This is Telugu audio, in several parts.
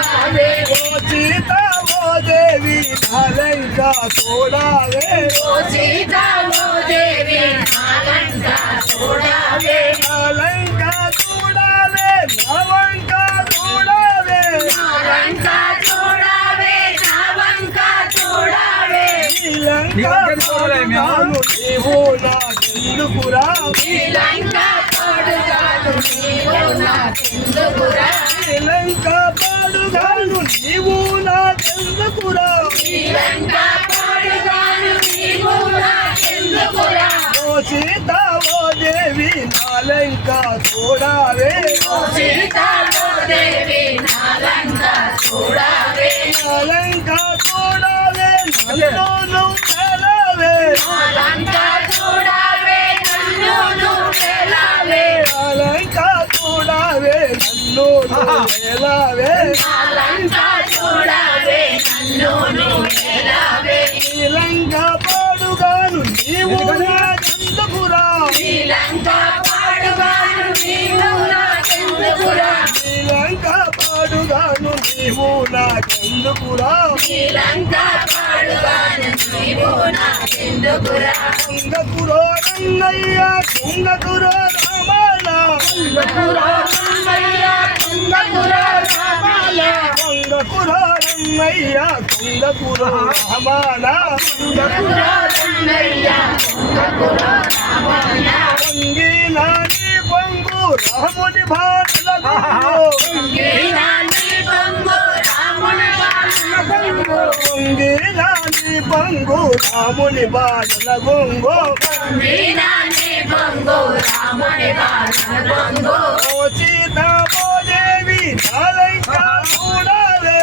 చూడాలే ఓ సీత ఓ దేవి నాలంక చూడాలే ఓ సీత ఓ దేవి నాలంక చూడాలే నాలంక చూడాలే నవంక చూడాలే నాలంక చూడాలే నావంక చూడాలే నీలంక చూడాను నీవు నాకెందుకురా శ్రీలంక పాడుగాను నీవు నాకెందుకురా శ్రీలంక పాడుగాను నీవు నాకెందుకురా శ్రీలంక పాడుగాను నీవు నాకెందుకురా ఓ సీత ఓ దేవి నాలంక చూడాలే ఓ సీత ఓ దేవి నాలంక చూడాలే నాలంక చూడాలే నన్ను నన్ను నువ్వెలావే శ్రీలంక పాడుగాను నీవు నాకెందుకురా శ్రీలంక పాడుగాను నీవు నాకెందుకురా శ్రీలంక పాడుగాను నీవు నాకెందుకురా కుంగకురో రంగయ్య కుంగకురో కుంగకురో రంగయ్య కుంగకురో రమణ పొంగి పొంగు రాముని భారత పొంగి నాని పొంగు రాముని బాణల గొంగు వీరాని పొంగు రాముని బాలున పొంగు ఓ సీతామోదేవి నాలంక చూడాలే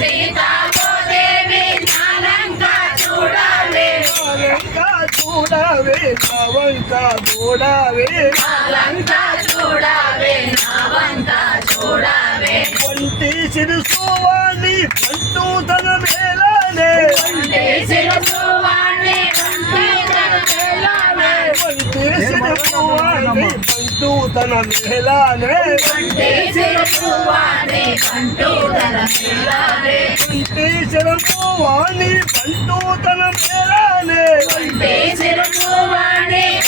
సీతాదేవి నాలంక చూడాలి నాలంక చూడాలే నవంక చూడాలే నాలంక చూడాలి నావంక చూడాలి ఒంటి సిరుసువాణి పంటూ తన మేలానే శిరసు వాణి కంటి వెళ్ళాలి పంటూ తన మేలానే కంటి శిరసు తన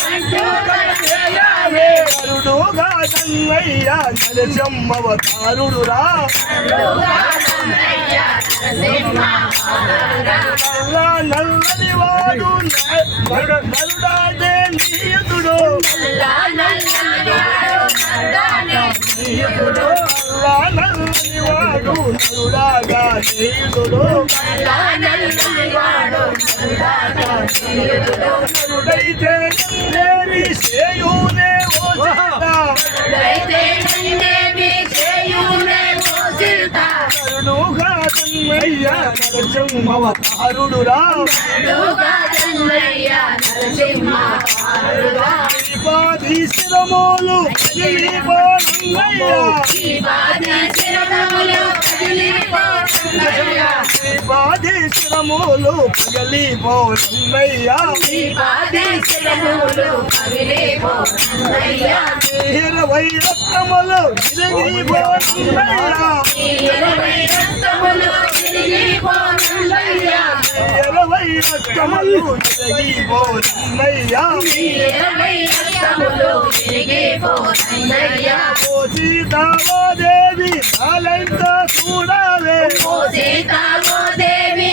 పంటూ తన మేలానే కరుడుగా తన్నయ్య నరసింహ నల్లని వాడు నరుడాదే నీయుడు నల్లని వాడు నరుడాగా నీయుడు నరుడైతే నేరి ఓ నరుడైతే తన్నయ్య నరసింహవతారుడురా నరుడుగా జన్మయ్య నరసింహావతారుడుగా. దీపాధీశ్వరమోలు పగిలిపోనయ్య ఈ బాధి శిరములు కదిలిపోతున్నయ్య. శిరములు ఇరవై రక్తములు. ఇరవై రక్తములు సీతాదేవి నాలంక చూడాలే. ఓ సీతాదేవి